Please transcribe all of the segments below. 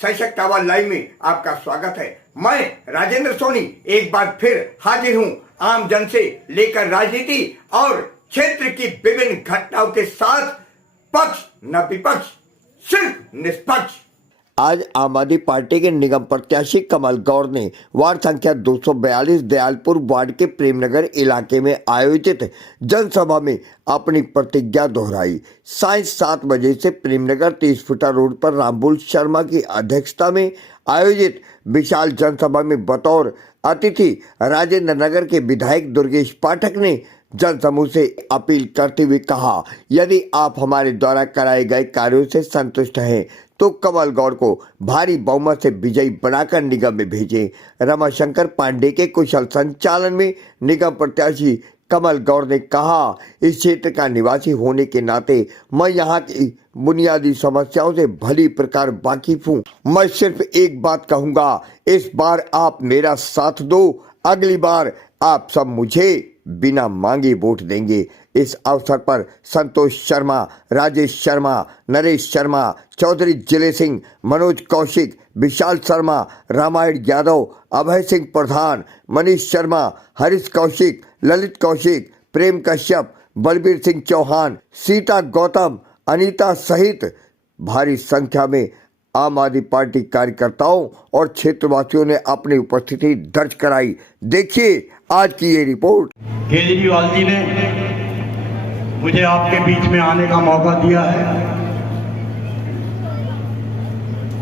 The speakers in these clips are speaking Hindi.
सशक्त आवाज लाइव में आपका स्वागत है। मैं राजेंद्र सोनी एक बार फिर हाजिर हूं आम जन से लेकर राजनीति और क्षेत्र की विभिन्न घटनाओं के साथ, पक्ष न विपक्ष, सिर्फ निष्पक्ष। आज आम आदमी पार्टी के निगम प्रत्याशी कमल गौर ने वार्ड संख्या 242 दयालपुर वार्ड के प्रेमनगर इलाके में आयोजित जनसभा में अपनी प्रतिज्ञा दोहराई। सायं 7 बजे से प्रेमनगर 30 फुटा रोड पर रामबुल शर्मा की अध्यक्षता में आयोजित विशाल जनसभा में बतौर अतिथि राजेंद्र नगर के विधायक दुर्गेश पाठक ने जनसमूह से अपील करते हुए कहा, यदि आप हमारे द्वारा कराए गए कार्यों से संतुष्ट हैं तो कमल गौर को भारी बहुमत से विजयी बनाकर निगम में भेजें। रमाशंकर पांडे के कुशल संचालन में निगम प्रत्याशी कमल गौर ने कहा, इस क्षेत्र का निवासी होने के नाते मैं यहाँ की बुनियादी समस्याओं से भली प्रकार वाकिफ हूँ। मैं सिर्फ एक बात कहूँगा, इस बार आप मेरा साथ दो, अगली बार आप सब मुझे बिना मांगे वोट देंगे। इस अवसर पर संतोष शर्मा, राजेश शर्मा, नरेश शर्मा, चौधरी जिले सिंह, मनोज कौशिक, विशाल शर्मा, रामायण यादव, अभय सिंह प्रधान, मनीष शर्मा, हरीश कौशिक, ललित कौशिक, प्रेम कश्यप, बलबीर सिंह चौहान, सीता गौतम, अनीता सहित भारी संख्या में आम आदमी पार्टी कार्यकर्ताओं और क्षेत्रवासियों ने अपनी उपस्थिति दर्ज कराई। देखिए आज की ये रिपोर्ट। केजरीवाल जी ने मुझे आपके बीच में आने का मौका दिया है।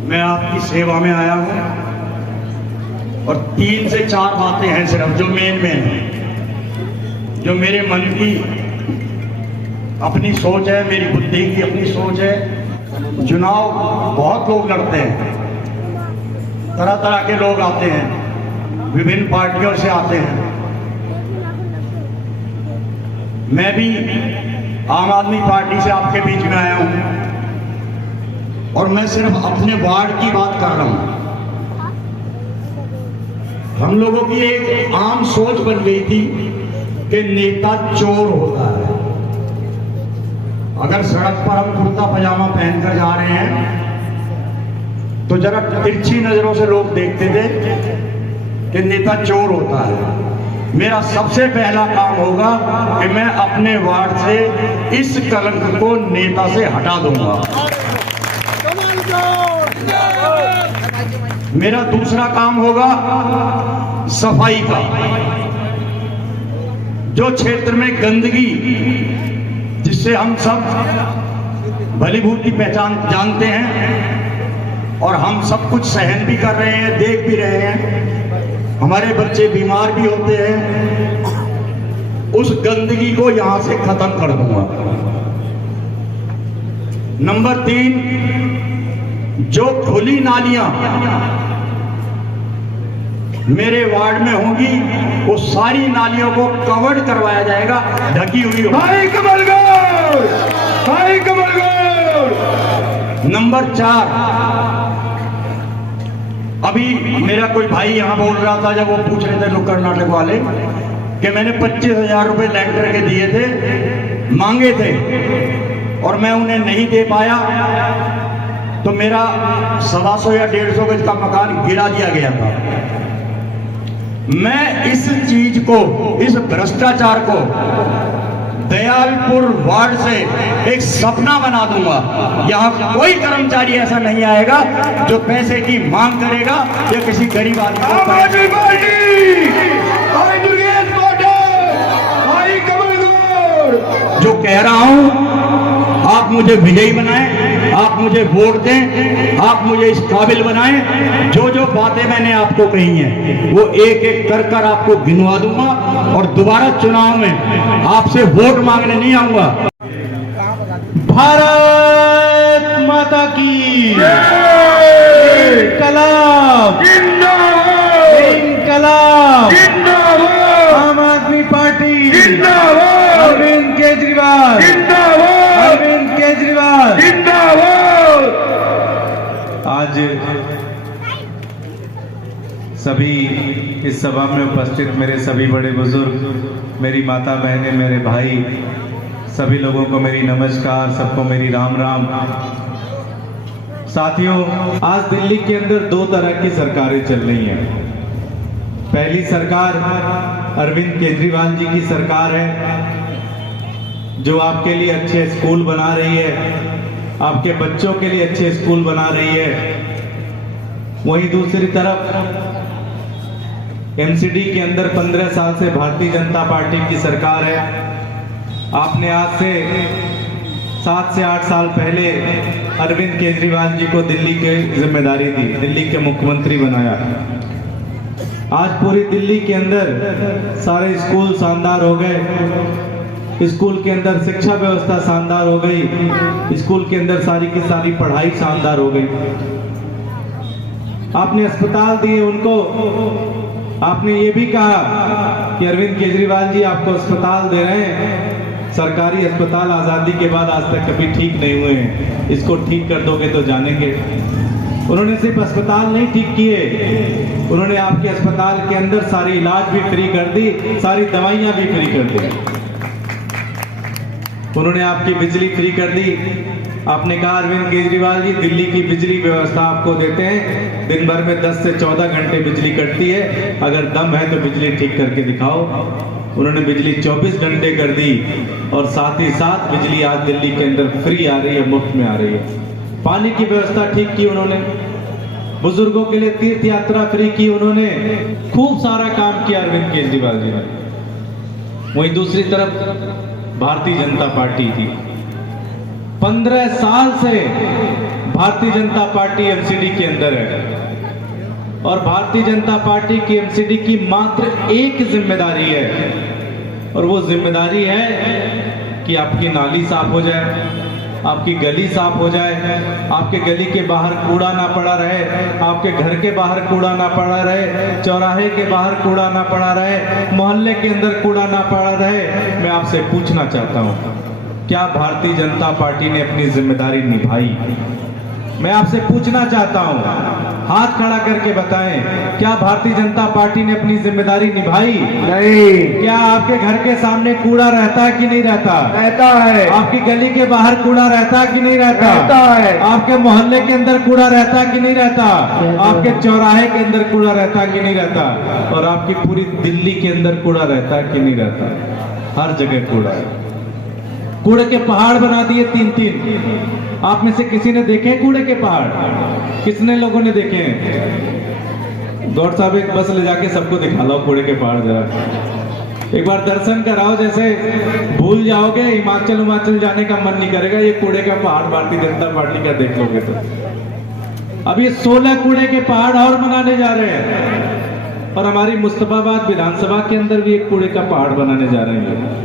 मैं आपकी सेवा में आया हूं और 3 से 4 बातें हैं सिर्फ जो मेन हैं, जो मेरे मन की अपनी सोच है, मेरी बुद्धि की अपनी सोच है। चुनाव बहुत लोग लड़ते हैं, तरह तरह के लोग आते हैं, विभिन्न पार्टियों से आते हैं। मैं भी आम आदमी पार्टी से आपके बीच में आया हूं और मैं सिर्फ अपने वार्ड की बात कर रहा हूं। हम लोगों की एक आम सोच बन गई थी कि नेता चोर होता है। अगर सड़क पर हम कुर्ता पजामा पहनकर जा रहे हैं तो जरा तिरछी नजरों से लोग देखते थे कि नेता चोर होता है। मेरा सबसे पहला काम होगा कि मैं अपने वार्ड से इस कलंक को नेता से हटा दूंगा। मेरा दूसरा काम होगा सफाई का। जो क्षेत्र में गंदगी, जिससे हम सब भली भूति पहचान जानते हैं और हम सब कुछ सहन भी कर रहे हैं, देख भी रहे हैं, हमारे बच्चे बीमार भी होते हैं, उस गंदगी को यहां से खत्म कर दूंगा। नंबर 3, जो खुली नालियां मेरे वार्ड में होंगी वो सारी नालियों को कवर्ड करवाया जाएगा, ढकी हुई होगी। भाई कमल गौर, भाई कमल गौर। नंबर 4, अभी मेरा कोई भाई यहां बोल रहा था, जब वो पूछ रहे थे लोग कर्नाटक वाले, कि मैंने 25,000 रुपए लेंटर के दिए थे, मांगे थे और मैं उन्हें नहीं दे पाया, तो मेरा 125 या 150 गज का मकान गिरा दिया गया था। मैं इस चीज को, इस भ्रष्टाचार को दयालपुर वार्ड से एक सपना बना दूंगा। यहाँ कोई कर्मचारी ऐसा नहीं आएगा जो पैसे की मांग करेगा या किसी गरीब आदमी को। जो कह रहा हूं, आप मुझे विजयी बनाएं, आप मुझे वोट दें, आप मुझे इस काबिल बनाएं। जो जो बातें मैंने आपको कही हैं वो एक एक कर कर आपको गिनवा दूंगा और दोबारा चुनाव में आपसे वोट मांगने नहीं आऊंगा। भारत माता की इनकलाब, इनकलाब, आम आदमी पार्टी, अरविंद केजरीवाल, अरविंद केजरीवाल जिंदाबाद। आज सभी इस सभा में उपस्थित मेरे सभी बड़े बुजुर्ग, मेरी माता बहनें, मेरे भाई, सभी लोगों को मेरी नमस्कार, सबको मेरी राम राम। साथियों, आज दिल्ली के अंदर दो तरह की सरकारें चल रही हैं। पहली सरकार अरविंद केजरीवाल जी की सरकार है, जो आपके लिए अच्छे स्कूल बना रही है, आपके बच्चों के लिए अच्छे स्कूल बना रही है। वहीं दूसरी तरफ एमसीडी के अंदर 15 साल से भारतीय जनता पार्टी की सरकार है। आपने आज से 7 से 8 साल पहले अरविंद केजरीवाल जी को दिल्ली की जिम्मेदारी दी, दिल्ली के मुख्यमंत्री बनाया। आज पूरी दिल्ली के अंदर सारे स्कूल शानदार हो गए, स्कूल के अंदर शिक्षा व्यवस्था शानदार हो गई, स्कूल के अंदर सारी की सारी पढ़ाई शानदार हो गई। आपने अस्पताल दिए उनको, आपने ये भी कहा कि अरविंद केजरीवाल जी आपको अस्पताल दे रहे हैं, सरकारी अस्पताल आजादी के बाद आज तक कभी ठीक नहीं हुए हैं, इसको ठीक कर दोगे तो जानेंगे। उन्होंने सिर्फ अस्पताल नहीं ठीक किए, उन्होंने आपके अस्पताल के अंदर सारी इलाज भी फ्री कर दी, सारी दवाइयां भी फ्री कर दी। उन्होंने आपकी बिजली फ्री कर दी। आपने कहा अरविंद केजरीवाल जी दिल्ली की बिजली व्यवस्था आपको देते हैं, दिन भर में 10 से 14 घंटे बिजली कटती है, अगर दम है तो बिजली ठीक करके दिखाओ। उन्होंने बिजली 24 घंटे कर दी और साथ ही साथ बिजली आज दिल्ली के अंदर फ्री आ रही है, मुफ्त में आ रही है। पानी की व्यवस्था ठीक की उन्होंने, बुजुर्गों के लिए तीर्थ यात्रा फ्री की उन्होंने, खूब सारा काम किया अरविंद केजरीवाल जी ने। वहीं दूसरी तरफ भारतीय जनता पार्टी थी, 15 साल से भारतीय जनता पार्टी एमसीडी के अंदर है और भारतीय जनता पार्टी की एमसीडी की मात्र एक जिम्मेदारी है और वो जिम्मेदारी है कि आपकी नाली साफ हो जाए, आपकी गली साफ हो जाए, आपके गली के बाहर कूड़ा ना पड़ा रहे, आपके घर के बाहर कूड़ा ना पड़ा रहे, चौराहे के बाहर कूड़ा ना पड़ा रहे, मोहल्ले के अंदर कूड़ा ना पड़ा रहे। मैं आपसे पूछना चाहता हूं, क्या भारतीय जनता पार्टी ने अपनी जिम्मेदारी निभाई? मैं आपसे पूछना चाहता हूं, हाथ खड़ा करके बताएं, क्या भारतीय जनता पार्टी ने अपनी जिम्मेदारी निभाई? नहीं। क्या आपके घर के सामने कूड़ा रहता है कि नहीं रहता? रहता है। आपकी गली के बाहर कूड़ा रहता है कि नहीं रहता? रहता है। आपके मोहल्ले के अंदर कूड़ा रहता है कि नहीं रहता? आपके चौराहे के अंदर कूड़ा रहता है कि नहीं रहता? और आपकी पूरी दिल्ली के अंदर कूड़ा रहता है कि नहीं रहता? हर जगह कूड़ा है। कूड़े के पहाड़ बना दिए 3-3। आप में से किसी ने देखे हैं कूड़े के पहाड़? कितने लोगों ने देखे हैं? गौर साहब एक बस ले जाके सबको दिखा लो कूड़े के पहाड़ जरा, एक बार दर्शन कराओ, जैसे भूल जाओगे, हिमाचल जाने का मन नहीं करेगा। ये कूड़े का पहाड़ भारतीय जनता पार्टी का देख लोगे तो। अब ये 16 कूड़े के पहाड़ और बनाने जा रहे हैं और हमारी मुस्तफाबाद विधानसभा के अंदर भी एक कूड़े का पहाड़ बनाने जा रहे हैं।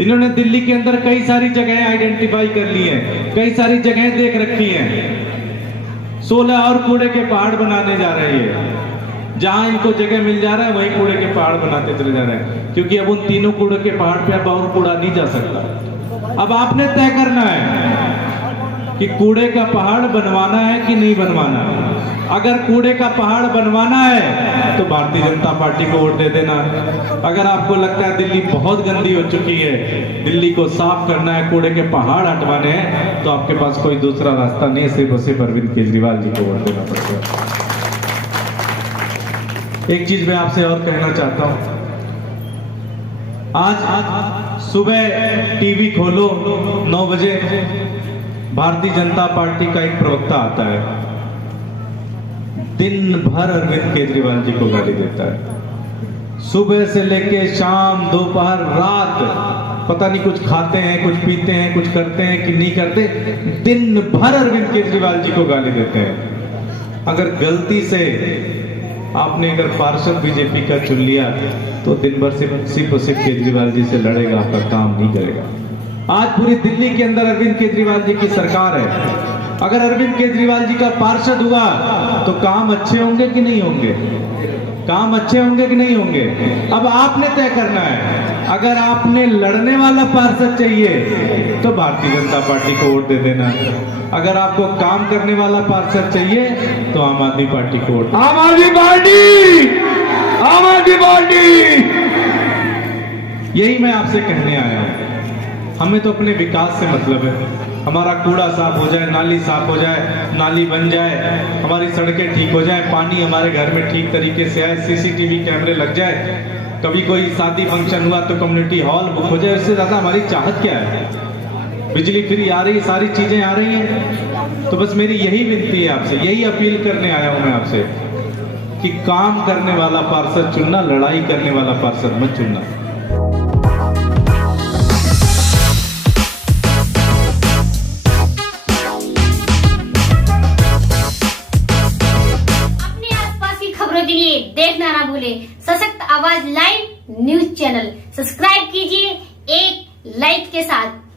इन्होंने दिल्ली के अंदर कई सारी जगहें आइडेंटिफाई कर ली हैं, कई सारी जगहें देख रखी हैं। 16 और कूड़े के पहाड़ बनाने जा रहे हैं। जहां इनको जगह मिल जा रहा है वहीं कूड़े के पहाड़ बनाते चले जा रहे हैं, क्योंकि अब उन तीनों कूड़े के पहाड़ पे अब और कूड़ा नहीं जा सकता। अब आपने तय करना है कि कूड़े का पहाड़ बनवाना है कि नहीं बनवाना। अगर कूड़े का पहाड़ बनवाना है तो भारतीय जनता पार्टी को वोट दे देना। अगर आपको लगता है दिल्ली बहुत गंदी हो चुकी है, दिल्ली को साफ करना है, कूड़े के पहाड़ हटवाने हैं, तो आपके पास कोई दूसरा रास्ता नहीं, सिर्फ और सिर्फ अरविंद केजरीवाल जी को वोट देना पड़ेगा। एक चीज मैं आपसे और कहना चाहता हूं, आज सुबह टीवी खोलो 9 बजे, भारतीय जनता पार्टी का एक प्रवक्ता आता है, दिन भर अरविंद केजरीवाल जी को गाली देता है। सुबह से लेके शाम, दोपहर, रात, पता नहीं कुछ खाते हैं, कुछ पीते हैं, कुछ करते हैं कि नहीं करते, दिन भर अरविंद केजरीवाल जी को गाली देते हैं। अगर गलती से आपने अगर पार्षद बीजेपी का चुन लिया तो दिन भर सिर्फ केजरीवाल जी से लड़ेगा, आपका काम नहीं करेगा। आज पूरी दिल्ली के अंदर अरविंद केजरीवाल जी की सरकार है। अगर अरविंद केजरीवाल जी का पार्षद हुआ तो काम अच्छे होंगे कि नहीं होंगे? काम अच्छे होंगे कि नहीं होंगे? अब आपने तय करना है। अगर आपने लड़ने वाला पार्षद चाहिए तो भारतीय जनता पार्टी को वोट दे देना। अगर आपको काम करने वाला पार्षद चाहिए तो आम आदमी पार्टी को वोट। आम आदमी पार्टी, आम आदमी पार्टी। यही मैं आपसे कहने आया हूं। हमें तो अपने विकास से मतलब है, हमारा कूड़ा साफ हो जाए, नाली साफ हो जाए, नाली बन जाए, हमारी सड़कें ठीक हो जाए, पानी हमारे घर में ठीक तरीके से आए, सीसीटीवी कैमरे लग जाए, कभी कोई शादी फंक्शन हुआ तो कम्युनिटी हॉल बुक हो जाए। इससे ज्यादा हमारी चाहत क्या है? बिजली फ्री आ रही, सारी चीजें आ रही हैं। तो बस मेरी यही विनती है आपसे, यही अपील करने आया हूं मैं आपसे कि काम करने वाला पार्षद चुनना, लड़ाई करने वाला पार्षद मत चुनना। अपने आसपास की खबरों के लिए देखना ना भूले सशक्त आवाज लाइव न्यूज चैनल। सब्सक्राइब कीजिए एक लाइक के साथ।